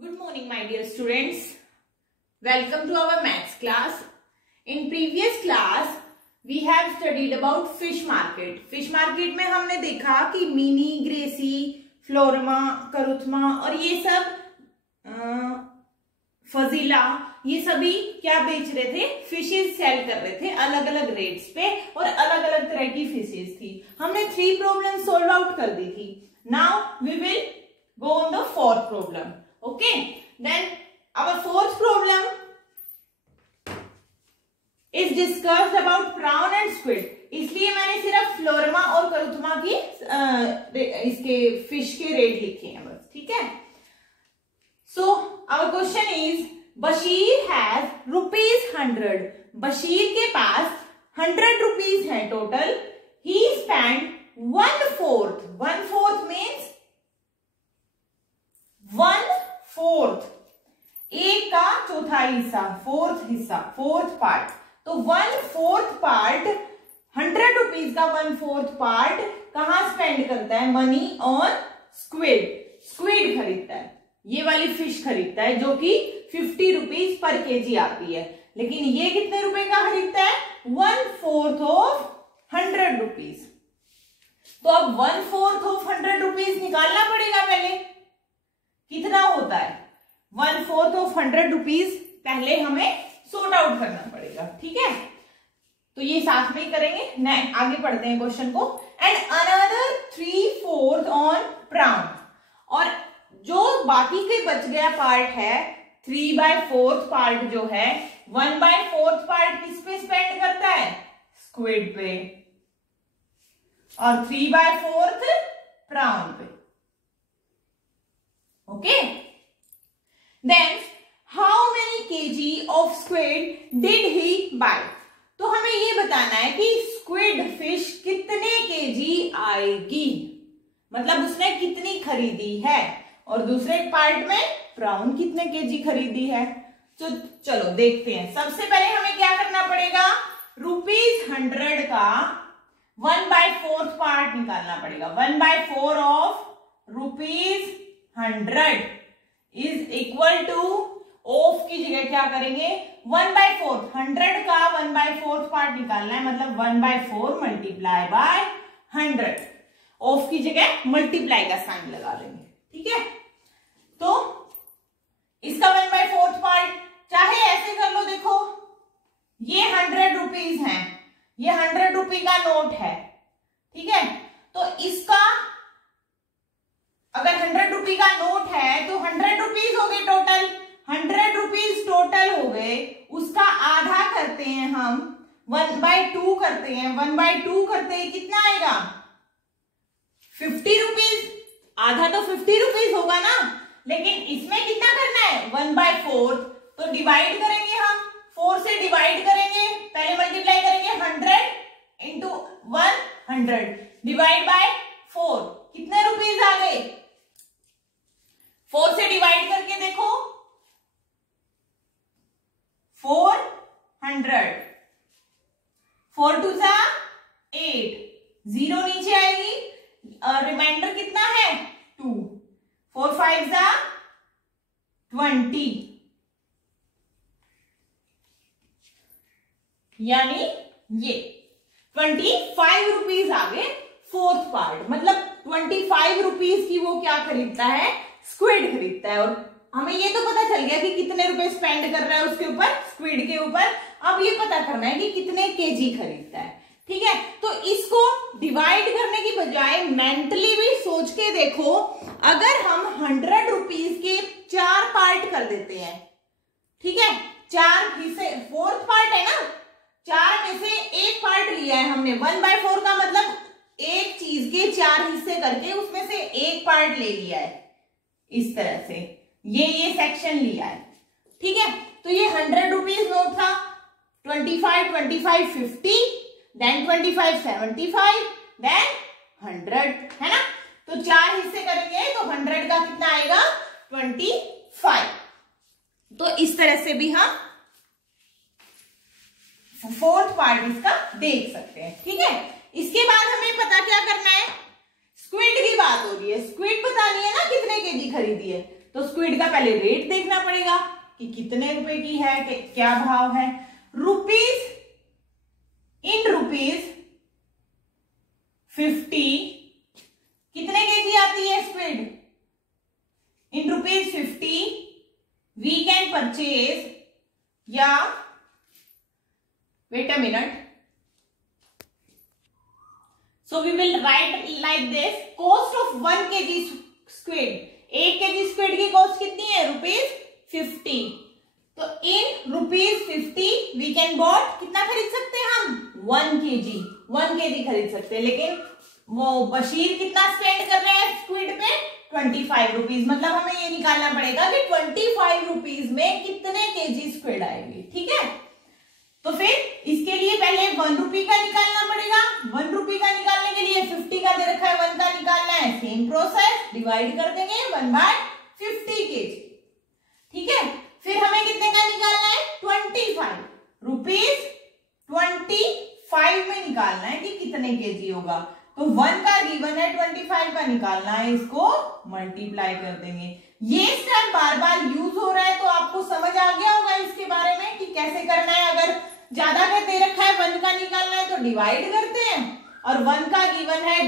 Good morning, my dear students. Welcome to our maths class. In previous class, we have studied about fish market. Fish market में हमने देखा कि mini, Gracy, फ्लोरमा, करुथमा और ये सब फजीला, ये सभी क्या बेच रहे थे? फिशेस सेल कर रहे थे अलग अलग रेट्स पे और अलग अलग तरह की फिशेस थी. हमने 3 प्रॉब्लम सोल्व आउट कर दी थी. Now we will go on the fourth problem. Okay, then our fourth problem is discussed about prawn and squid. इसलिए मैंने सिर्फ फ्लोरमा और करुथमा की इसके फिश के रेट लिखे हैं बस. ठीक है. So our question is Bashir has ₹100. Bashir के पास 100 रुपीज है टोटल. He spent 1/4. 1/4 means 1/4, एक का चौथा हिस्सा, फोर्थ पार्ट. तो 1/4 पार्ट 100 रुपीज का 1/4 पार्ट कहां स्पेंड करता है? मनी ऑन स्क्विड खरीदता है. ये वाली फिश खरीदता है जो कि 50 रुपीज पर केजी आती है. लेकिन ये कितने रुपए का खरीदता है? 1/4 ऑफ 100 रुपीज. तो अब 1/4 ऑफ 100 रुपीज निकालना पड़ेगा. पहले कितना होता है? 1/4 ऑफ 100 रुपीज पहले हमें सॉर्ट आउट करना पड़ेगा. ठीक है. तो ये साथ में ही करेंगे. आगे पढ़ते हैं क्वेश्चन को. And another 3/4 on brown. और जो बाकी के बच गया पार्ट है 3/4 पार्ट जो है 1/4 पार्ट किस पे स्पेंड करता है? स्क्विड पे. और 3/4 प्राउन पे. Okay. Then how many kg of squid did he buy? तो हमें ये बताना है कि स्क्विड फिश कितने केजी आएगी, मतलब उसने कितनी खरीदी है. और दूसरे पार्ट में प्राउन कितने केजी खरीदी है. तो चलो देखते हैं. सबसे पहले हमें क्या करना पड़ेगा? ₹100 का 1/4 पार्ट निकालना पड़ेगा. 1/4 of ₹100 is equal two of की जगह क्या करेंगे? 1/4. 100 का 1/4 पार्ट निकालना है, मतलब 1/4 मल्टीप्लाई बाय 100. ऑफ की जगह मल्टीप्लाई का साइन लगा देंगे. ठीक है. तो इसका 1/4 पार्ट चाहे ऐसे कर लो. देखो ये 100 रुपीज है, ये 100 रुपए का नोट है. ठीक है. तो इसका अगर 100 रुपए का नोट है तो 100 रुपीज हो गए टोटल. 100 रुपीज टोटल हो गए. उसका आधा करते हैं हम, 1/2 करते हैं. 1/2 करते हैं कितना आएगा? 50 रुपीज. आधा तो 50 रुपीज होगा ना. लेकिन इसमें कितना करना है? 1/4. तो डिवाइड करेंगे हम, 4 से डिवाइड करेंगे. पहले मल्टीप्लाई करेंगे 100 इंटू 100 डिवाइड बाय 4. कितने रुपीज आ गए? 4 से डिवाइड करके देखो. 400. 4 2 जा 8. 0 नीचे आएगी. रिमाइंडर कितना है? 2. 4 5 जा 20. यानी ये 25 रुपीज आ गए फोर्थ पार्ट. मतलब 25 रुपीज की वो क्या खरीदता है? स्क्विड खरीदता है. और हमें ये तो पता चल गया कि कितने रुपए स्पेंड कर रहा है उसके ऊपर, स्क्विड के ऊपर. अब ये पता करना है कि कितने केजी खरीदता है. ठीक है. तो इसको डिवाइड करने की बजाय मेंटली भी सोच के देखो. अगर हम 100 रुपीज के 4 पार्ट कर देते हैं. ठीक है. 4 हिस्से, फोर्थ पार्ट है ना. 4 में से एक पार्ट लिया है हमने. 1/4 का मतलब एक चीज के 4 हिस्से करके उसमें से एक पार्ट ले लिया है. इस तरह से ये सेक्शन लिया है. ठीक है. तो ये 100 रुपीज नोट था. 25 25 50, देन 25 75, देन 100 है ना. तो 4 हिस्से करेंगे तो 100 का कितना आएगा? 25. तो इस तरह से भी हम फोर्थ पार्ट इसका देख सकते हैं. ठीक है. इसके बाद हमें पता क्या करना है? स्क्विड की बात हो रही है. स्क्विड बतानी है ना कितने केजी खरीदी है. तो स्क्विड का पहले रेट देखना पड़ेगा कि कितने रुपए की है, क्या भाव है। रुपीज, इन रुपीज 50 कितने केजी आती है squid? In rupees 50 we can purchase, या wait a minute, so we will write like this, cost of 1 kg squid, 1 kg squid की कॉस्ट कितनी है? ₹50। तो इन ₹50 we can bought, कितना खरीद सकते हैं हम? 1 kg खरीद सकते हैं। लेकिन वो बशीर कितना स्पेंड कर रहे हैं स्क्विड पे? ₹25। मतलब हमें ये निकालना पड़ेगा कि ₹25 में कितने केजी स्क्विड आएगी। ठीक है, तो फिर इसके लिए पहले ₹1 का निकालना पड़ेगा। ₹1 का निकालने के लिए 50 का दे रखा है, 1 का निकालना है, सेम प्रोसेस, डिवाइड कर देंगे 1/50 केजी। ठीक है, फिर हमें कितने का निकालना है? 25 रुपीज 25 में निकालना है कि कितने केजी होगा। तो 1 का गिवन है, 25 का निकालना है, इसको मल्टीप्लाई कर देंगे। ये स्टेप बार बार यूज हो रहा है तो आपको समझ आ गया होगा इसके बारे में कि कैसे करना है। अगर ज्यादा का दे रखा है, 1 का निकालना है तो डिवाइड करते हैं, और 1 का गिवन है,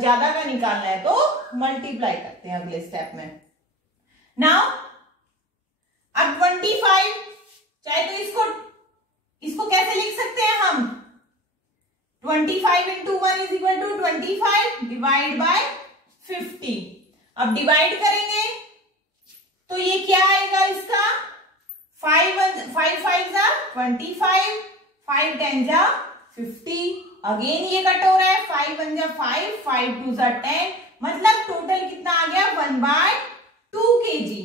ज्यादा का निकालना है तो मल्टीप्लाई करते हैं अगले स्टेप में। नाउ अब 25, चाहे तो इसको कैसे लिख सकते हैं हम? 25 into 1 is equal to 25 divide by 50। अब डिवाइड करेंगे तो ये क्या आएगा इसका? 5 5 जा 25, 5 10 जा 50। अगेन ये कट हो रहा है, 5 1 जा 5, 5 2 जा 10, मतलब टोटल कितना आ गया? 1/2 kg।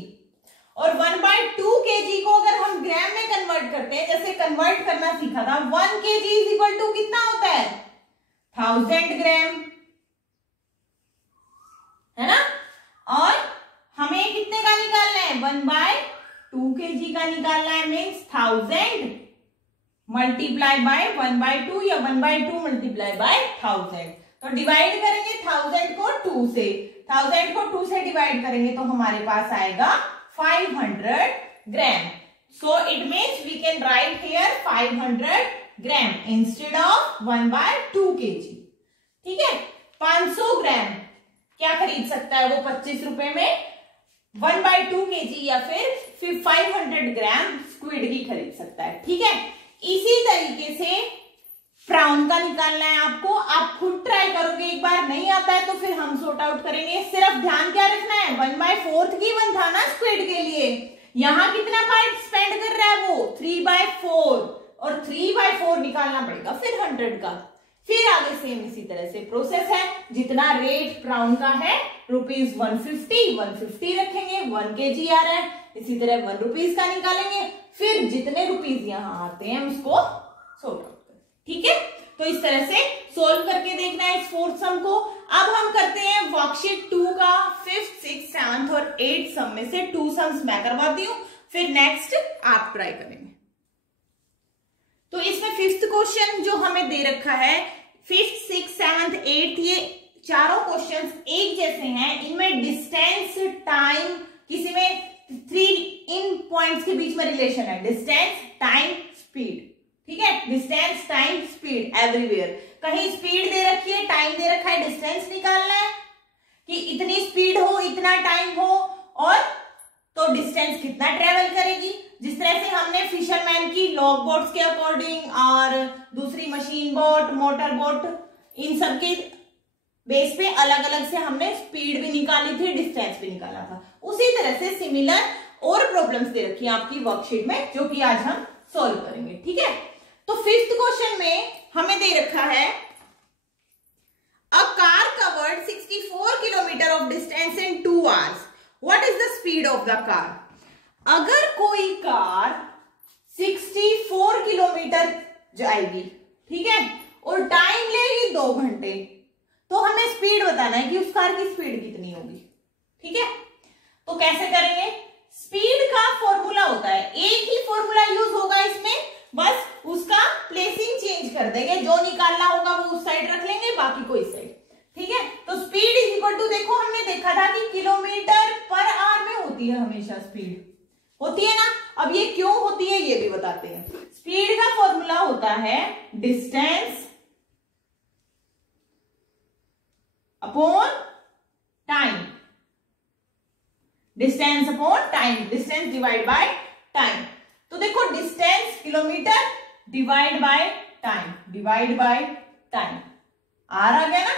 और 1/2 kg को अगर हम ग्राम में कन्वर्ट करते हैं, जैसे कन्वर्ट करना सीखा था, 1 kg इज इक्वल टू कितना होता है? 1000 ग्राम, है ना। और हमें कितने का निकालना है? 1/2 kg का निकालना है, मीन्स 1000 मल्टीप्लाई बाय 1/2 या 1/2 मल्टीप्लाई बाय 1000। तो डिवाइड करेंगे 1000 को 2 से, 1000 को 2 से डिवाइड करेंगे तो हमारे पास आएगा 500 ग्राम। So it means we can write here 500 gram instead of 1/2 kg। ठीक है, 500 ग्राम क्या खरीद सकता है वो 25 रुपए में? 1/2 kg या फिर 500 ग्राम स्क्विड की खरीद सकता है। ठीक है, इसी तरीके से प्राउन का निकालना है आपको। आप खुद ट्राई करोगे, एक बार नहीं आता है तो फिर हम सॉर्ट आउट करेंगे। सिर्फ ध्यान क्या रखना है, 1/4 गिवन था ना स्क्विड के लिए, यहाँ कितना पार्ट स्पेंड कर रहा है वो? 3/4, और 3/4 निकालना पड़ेगा फिर 100 का। फिर आगे सेम इसी तरह से प्रोसेस है। जितना रेट प्राउन का है ₹150 रखेंगे, 1 kg आ रहा है, इसी तरह ₹1 का निकालेंगे, फिर जितने रुपीज यहाँ आते हैं उसको सॉर्ट आउट करें। ठीक है, तो इस तरह से सोल्व करके देखना है इस 4th सम को। अब हम करते हैं वर्कशीट 2 का 5th, 6th, 7th और 8th सम में से 2 सम्स मैं करवाती हूँ, फिर नेक्स्ट आप ट्राई करेंगे। तो इसमें 5th क्वेश्चन जो हमें दे रखा है, 5th, 6th, 7th, 8th, ये चारों क्वेश्चंस एक जैसे हैं। इनमें डिस्टेंस, टाइम, किसी में 3 इन पॉइंट्स के बीच में रिलेशन है, डिस्टेंस, टाइम, स्पीड। ठीक है, डिस्टेंस, टाइम, स्पीड एवरीवेयर। कहीं स्पीड दे रखी है, टाइम दे रखा है, डिस्टेंस निकालना है कि इतनी स्पीड हो, इतना टाइम हो, और तो डिस्टेंस कितना ट्रेवल करेगी। जिस तरह से हमने फिशरमैन की लॉग बोट्स के अकॉर्डिंग और दूसरी मशीन बोट, मोटर बोट, इन सब के बेस पे अलग अलग से हमने स्पीड भी निकाली थी, डिस्टेंस भी निकाला था। उसी तरह से सिमिलर और प्रॉब्लम्स दे रखी है आपकी वर्कशीट में, जो कि आज हम सॉल्व करेंगे। ठीक है, तो 5th क्वेश्चन में हमें दे रखा है, a car covered 64 kilometre of distance in 2 hours, what is the speed of the car. अगर कोई कार 64 किलोमीटर जाएगी, ठीक है, और टाइम लेगी 2 घंटे, तो हमें स्पीड बताना है कि उस कार की स्पीड कितनी होगी। ठीक है, तो कैसे करेंगे? स्पीड का फॉर्मूला होता है, एक ही फॉर्मूला यूज होगा इसमें, बस उसका प्लेसिंग चेंज कर देंगे। जो निकालना होगा वो उस साइड रख लेंगे, बाकी को इस साइड। ठीक है, तो स्पीड इज इक्वल टू, देखो हमने देखा था कि किलोमीटर पर आवर में होती स्पीड होती है ना। अब ये क्यों होती है ये भी बताते हैं। स्पीड का फॉर्मूला होता है distance upon time, distance upon time, distance divide by time. तो देखो distance kilometre divide by time, divide by time, आर आ गया ना।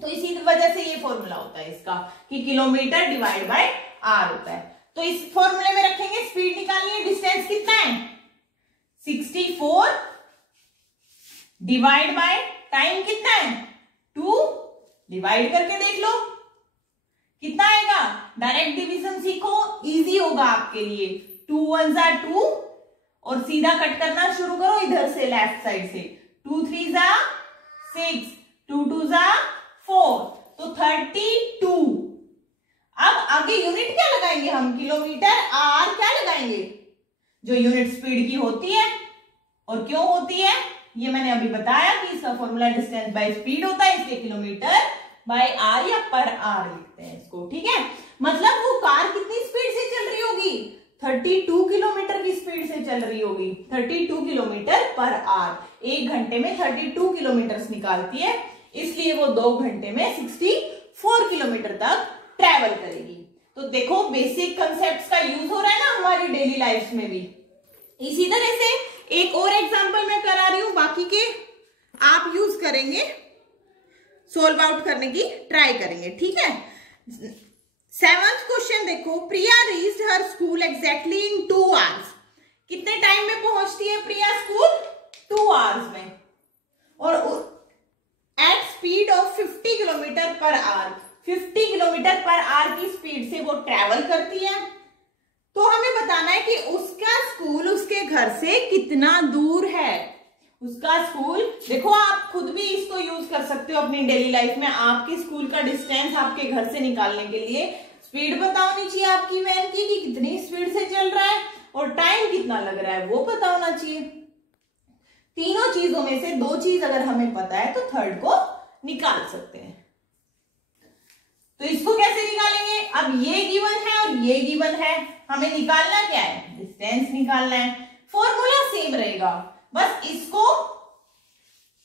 तो इसी वजह से ये फॉर्मूला होता है इसका कि किलोमीटर डिवाइड बाय आर होता है। तो इस फॉर्मूले में रखेंगे, स्पीड निकालनी है, डिस्टेंस कितना है 64 डिवाइड बाय टाइम कितना है 2, डिवाइड करके देख लो कितना आएगा। डायरेक्ट डिवीजन सीखो, इजी होगा आपके लिए। 2 1 जा 2 और सीधा कट करना शुरू करो इधर से लेफ्ट साइड से। 2 3 जा 6, 2 2 जा 4, तो 32। अब आगे यूनिट क्या लगाएंगे हम, किलोमीटर आर क्या लगाएंगे, जो यूनिट स्पीड की होती है। और क्यों होती है ये मैंने अभी बताया कि इसका फॉर्मूला डिस्टेंस बाय स्पीड होता है, इसलिए किलोमीटर बाय आर या पर आर लिखते हैं इसको, ठीक है। मतलब वो कार कितनी स्पीड से चल रही होगी, 32 किलोमीटर की स्पीड से चल रही होगी, 32 किलोमीटर पर आर। 1 घंटे में 32 किलोमीटर निकालती है, इसलिए वो 2 घंटे में 64 किलोमीटर तक ट्रैवल करेगी। तो देखो बेसिक कंसेप्ट्स का यूज हो रहा है ना हमारी डेली लाइफ में भी। इसी तरह से एक और एग्जांपल मैं करा रही हूं, बाकी के आप यूज करेंगे, सोल्व आउट करने की ट्राई करेंगे, ठीक है। 7th क्वेश्चन देखो, Priya reached her school exactly in 2 hours. कितने टाइम में पहुंचती है प्रिया स्कूल, 2 आवर्स में, और at speed of 50 kilometre per hour, 50 kilometre per hour की स्पीड से वो ट्रेवल करती है। तो हमें बताना है कि उसका स्कूल उसके घर से कितना दूर है। उसका स्कूल, देखो आप खुद भी इसको यूज कर सकते हो अपनी डेली लाइफ में। आपके स्कूल का डिस्टेंस आपके घर से निकालने के लिए स्पीड पता होनी चाहिए आपकी वैन की कि कितनी स्पीड से चल रहा है, और टाइम कितना लग रहा है वो पता होना चाहिए। तीनों चीजों में से 2 चीज अगर हमें पता है तो थर्ड को निकाल सकते हैं। तो इसको कैसे निकालेंगे, अब ये गिवन है और ये गिवन है, हमें निकालना क्या है, डिस्टेंस निकालना है। फॉर्मूला सेम रहेगा, बस इसको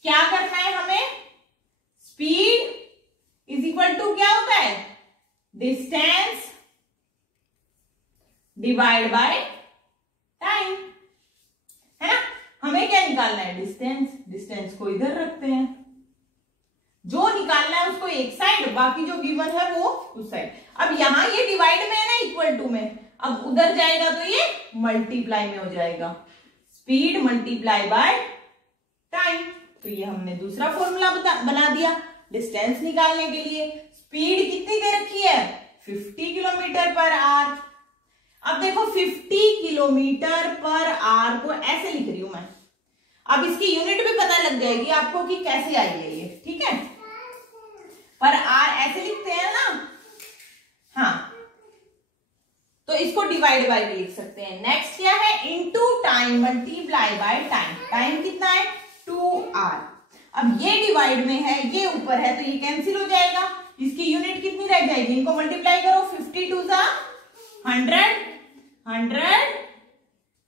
क्या करना है हमें, स्पीड इज इक्वल टू क्या होता है, डिस्टेंस डिवाइड बाय टाइम, है ना। हमें क्या निकालना है, डिस्टेंस। डिस्टेंस को इधर रखते हैं, जो निकालना है उसको एक साइड, बाकी जो गिवन है वो उस साइड। अब यहां ये डिवाइड में है ना, इक्वल टू में, अब उधर जाएगा तो ये मल्टीप्लाई में हो जाएगा, स्पीड मल्टीप्लाई बाय टाइम। तो ये हमने दूसरा फॉर्मूला बना दिया डिस्टेंस निकालने के लिए। स्पीड कितनी दे रखी है, 50 किलोमीटर पर आवर। अब देखो 50 किलोमीटर पर आवर को ऐसे लिख रही हूं मैं, अब इसकी यूनिट भी पता लग जाएगी आपको कि कैसे आई है ये, ठीक है। पर आर ऐसे लिखते हैं ना, हाँ, तो इसको डिवाइड बाय भी लिख सकते हैं। नेक्स्ट क्या है, into time multiply by time. Time कितना है 2 आवर। अब ये डिवाइड में है, ये ऊपर है, तो ये कैंसिल हो जाएगा, इसकी यूनिट कितनी रह जाएगी, इनको मल्टीप्लाई करो, 52 जा 100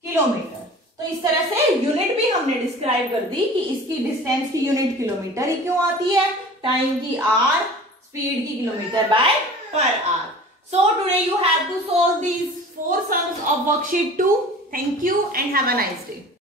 किलोमीटर। तो इस तरह से यूनिट भी हमने डिस्क्राइब कर दी कि इसकी डिस्टेंस की यूनिट किलोमीटर ही क्यों आती है, टाइम की आर, स्पीड की kilometre bye per hour. So today you have to solve these 4 sums of worksheet 2. Thank you and have a nice day.